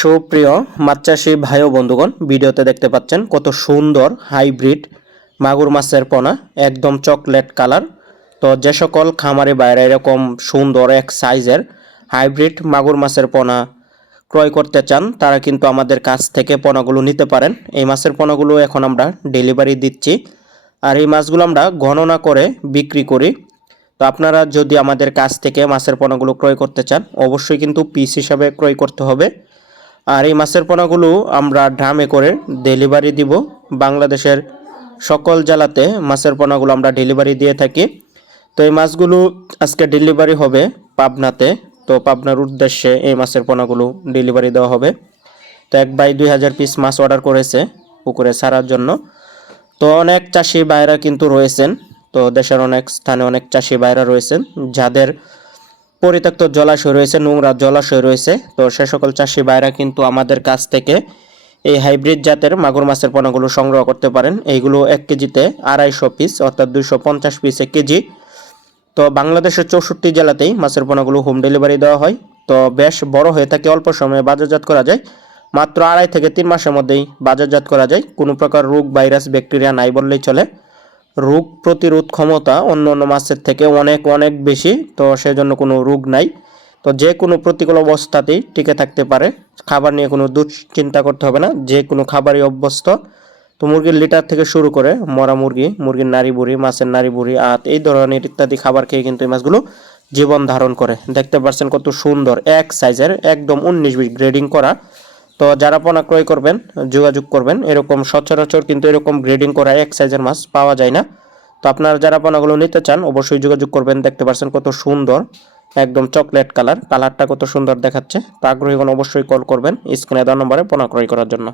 সুপ্রিয় মাছ চাষী ভাই ও বন্ধুগণ, ভিডিওতে দেখতে পাচ্ছেন কত সুন্দর হাইব্রিড মাগুর মাছের পোনা, একদম চকলেট কালার। তো যে সকল খামারে বাইরে এরকম সুন্দর এক সাইজের হাইব্রিড মাগুর মাছের পোনা ক্রয় করতে চান, তারা কিন্তু আমাদের কাছ থেকে পোনাগুলো নিতে পারেন। এই মাছের পোনাগুলো এখন আমরা ডেলিভারি দিচ্ছি, আর এই মাছগুলো আমরা গণনা করে বিক্রি করি। তো আপনারা যদি আমাদের কাছ থেকে মাছের পোনাগুলো ক্রয় করতে চান, অবশ্যই কিন্তু পিস হিসাবে ক্রয় করতে হবে। আর এই মাছের পোনাগুলো আমরা ড্রামে করে ডেলিভারি দিব। বাংলাদেশের সকল জেলাতে মাছের পোনাগুলো আমরা ডেলিভারি দিয়ে থাকি। তো এই মাছগুলো আজকে ডেলিভারি হবে পাবনাতে। তো পাবনার উদ্দেশ্যে এই মাছের পোনাগুলো ডেলিভারি দেওয়া হবে। তো এক ভাই 2000 পিস মাছ অর্ডার করেছে পুকুরে ছাড়ার জন্য। তো অনেক চাষি ভাইরা কিন্তু রয়েছেন, তো দেশের অনেক স্থানে অনেক চাষি ভাইরা রয়েছেন যাদের পরিত্যক্ত জলাশয় রয়েছে, নোংরা জলাশয় রয়েছে। তো সে সকল চাষি ভাইরা কিন্তু আমাদের কাছ থেকে এই হাইব্রিড জাতের মাগুর মাছের পোনাগুলো সংগ্রহ করতে পারেন। এইগুলো 1 কেজিতে 250 পিস, অর্থাৎ 250 পিস 1 কেজি। তো বাংলাদেশের 64 জেলাতেই মাছের পোনাগুলো হোম ডেলিভারি দেওয়া হয়। তো বেশ বড় হয়ে থাকে, অল্প সময়ে বাজারজাত করা যায়। মাত্র 2.5 থেকে 3 মাসের মধ্যেই বাজারজাত করা যায়। কোনো প্রকার রোগ, ভাইরাস, ব্যাকটেরিয়া নাই বললেই চলে। রোগ প্রতিরোধ ক্ষমতা অন্য অন্য মাছের থেকে অনেক অনেক বেশি, তো সেজন্য কোনো রোগ নাই। তো যে কোনো প্রতিকূল অবস্থাতেই টিকে থাকতে পারে। খাবার নিয়ে কোনো দুশ্চিন্তা করতে হবে না, যে কোনো খাবারই অভ্যস্ত। তো মুরগির লিটার থেকে শুরু করে মরা মুরগি, মুরগির নাড়ি বুড়ি, মাছের নাড়ি বুড়ি, এই ধরনের ইত্যাদি খাবার খেয়ে কিন্তু এই মাছগুলো জীবন ধারণ করে। দেখতে পাচ্ছেন কত সুন্দর এক সাইজের, একদম 19-20 গ্রেডিং করা। তো যারা পোনা ক্রয় করবেন যোগাযোগ করবেন। এরকম সচরাচর কিন্তু এরকম গ্রেডিং করা এক সাইজের মাছ পাওয়া যায় না। তো আপনারা যারা পোনাগুলো নিতে চান অবশ্যই যোগাযোগ করবেন। দেখতে পাচ্ছেন কত সুন্দর, একদম চকলেট কালারটা কত সুন্দর দেখাচ্ছে। তো আগ্রহীগণ অবশ্যই কল করবেন স্ক্রিনে দেওয়া নম্বরে পোনা ক্রয় করার জন্য।